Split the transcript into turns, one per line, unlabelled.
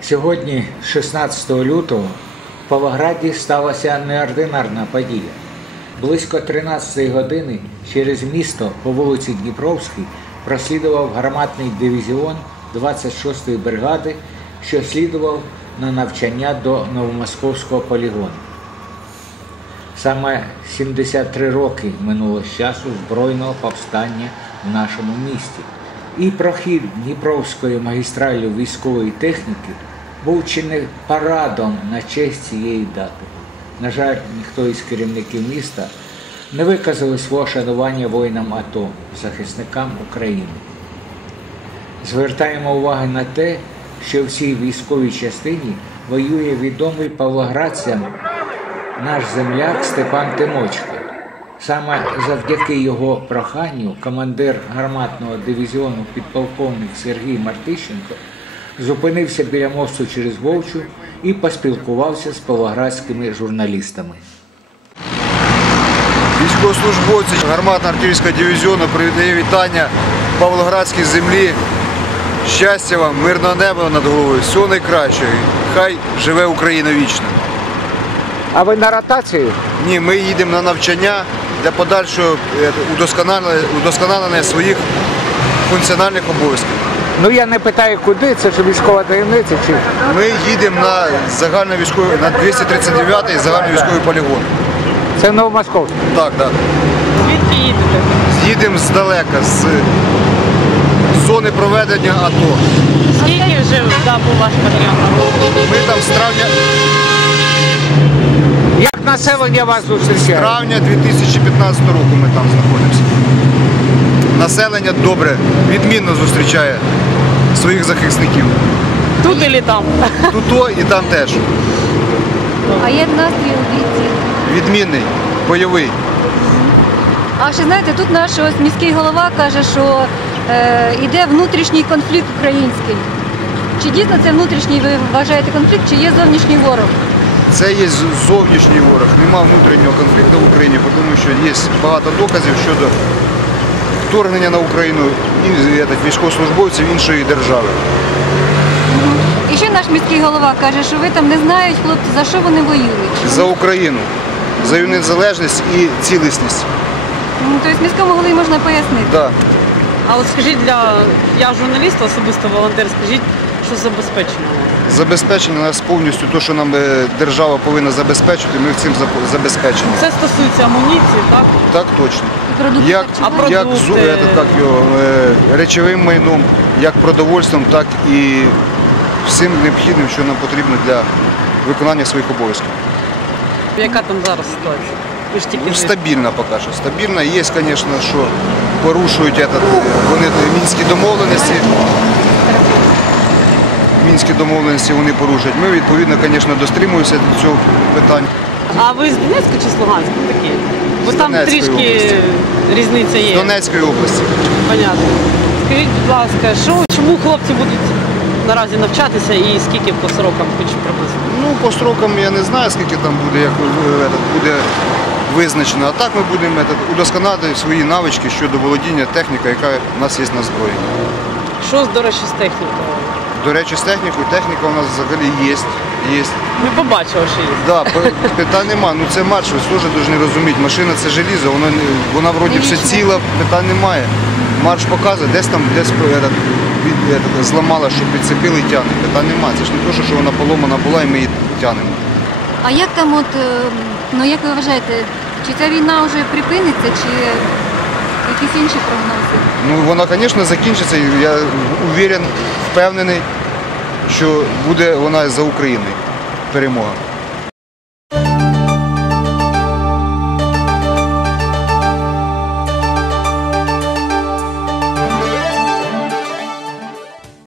Сьогодні, 16 лютого, в Павлограді сталася неординарна подія. Близько 13 години через місто по вулиці Дніпровській прослідував гарматний дивізіон 26-ї бригади, що слідував на навчання до Новомосковського полігону. Саме 73 роки минуло з часу збройного повстання в нашому місті. І прохід Дніпровської магістралі військової техніки був чи не парадом на честь цієї дати. На жаль, ніхто із керівників міста не виказали свого шанування воїнам АТО, захисникам України. Звертаємо увагу на те, що в цій військовій частині воює відомий павлоградцям наш земляк Степан Тимочко. Саме завдяки його проханню командир гарматного дивізіону підполковник Сергій Мартищенко зупинився біля мосту через Вовчу і поспілкувався з павлоградськими журналістами.
Військовослужбовці гарматно-артилерійського дивізіону передає вітання павлоградській землі. Щастя вам, мирного неба над головою, всього найкращого. Хай живе Україна вічно.
А ви на ротацію?
Ні, ми їдемо на навчання для подальшого удосконалення своїх функціональних обов'язків.
Ну я не питаю куди, це ж військова таємниця чи?
Ми їдемо на 239-й загальновійськовий полігон.
Це Новомосковський?
Так, так.
Звідки їдете?
Їдемо здалека, з зони проведення АТО.
Скільки вже був ваш батальйон?
Ми там з травня...
Як населення вас зустрічає?
З травня 2015 року ми там знаходимося. Населення добре, відмінно зустрічає своїх захисників.
Тут і там?
Тут і там теж.
А як настрій у бійців?
Відмінний, бойовий.
А ще знаєте, тут наш ось міський голова каже, що йде внутрішній конфлікт український. Чи дійсно це внутрішній, ви вважаєте, конфлікт, чи є зовнішній ворог?
Це є зовнішній ворог, нема внутрішнього конфлікту в Україні, тому що є багато доказів щодо вторгнення на Україну військовослужбовців іншої держави.
І ще наш міський голова каже, що ви там не знають, хлопці, за що вони воюють.
За Україну, за її незалежність і цілісність.
Тобто міському голові можна пояснити?
Так.
А от скажіть, я журналіст, особисто волонтер, скажіть, що забезпечено?
Забезпечення нас повністю, те, що нам держава повинна забезпечити, ми цим забезпечені.
Це стосується амуніції, так?
Так, точно.
І продукти
Як речовим майном, як продовольством, так і всім необхідним, що нам потрібно для виконання своїх обов'язків.
Яка там зараз ситуація? Ви ж тільки
Стабільна поки що. Стабільна. Є, звісно, що порушують вони мінські домовленості. Мінські домовленості вони порушують. Ми, відповідно, звісно, достримуємося до цього питання.
А ви з Донецька чи з Луганська такі? Бо там
Донецької
трішки
області.
різниця є.
З Донецької області.
Понятно. Скажіть, будь ласка, чому хлопці будуть наразі навчатися і скільки по срокам хоч приблизно?
Ну, по строкам я не знаю, скільки там буде, як буде визначено. А так ми будемо удосконалити свої навички щодо володіння технікою, яка у нас є на зброї.
Що, до речі, з технікою?
До речі, з технікою, техніка у нас взагалі є.
Ми побачили, що є.
Да, питань нема. Ну це марш, ви теж повинні розуміти. Машина це желізо, вона вроді все ціла, питань немає. Марш показує, десь зламала, що підцепили і тягне. Питань немає. Це ж не те, що вона поломана була і ми її тягнемо.
А як там як ви вважаєте, чи ця війна вже припиниться, чи якісь інші прогнози?
Ну вона, звісно, закінчиться. Я впевнений, що буде вона за Україною перемога.